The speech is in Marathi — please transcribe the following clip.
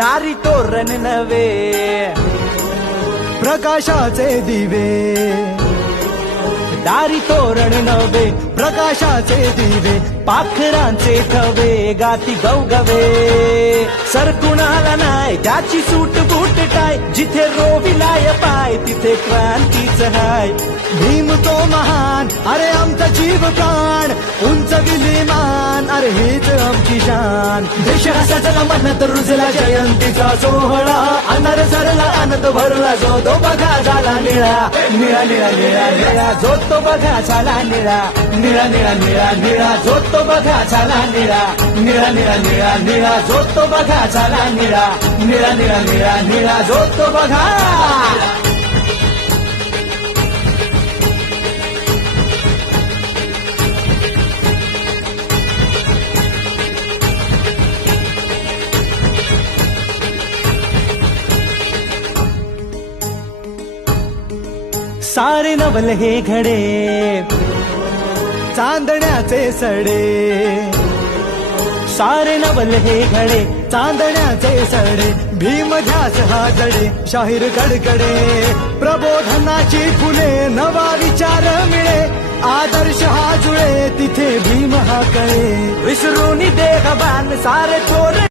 दारी तोरण नवे, प्रकाशाचे दिवे, दारी तोरण नवे, प्रकाशाचे दिवे, पाखरांचे थवे, गाती गवगवे. सर कुणाला नाय त्याची सूट बूट टाय, जिथे रोविलाय पाय तिथे क्रांतीच हाय. भीम तो महान, अरे आमचा जीव प्राण, उंच विलीमान, अरे हीच आमची शान. देश सजला म्हणत रुजला जयंतीचा सोहळा, अंधार सरला आनंद भरला जो तो बघा झाला निळा. निळा निळा निळा निळा जो तो बघा झाला निळा. निळा निळा निळा निळा जो तो बघा झाला निळा. निळा निळा निळा निळा जो तो बघा झाला निळा. निळा निळा निळा निळा जो तो बघा. सारे नवल हे घडे, चांदण्याचे सडे, सारे नवल हे घडे, चांदण्याचे सडे, भीम ध्यास हा जडे, शाहीर कडकडे. प्रबोधनाची फुले, नवा विचार मिळे, आदर्श हा जुळे, तिथे भीम हा कळे. विसरून देहबान सारे थोर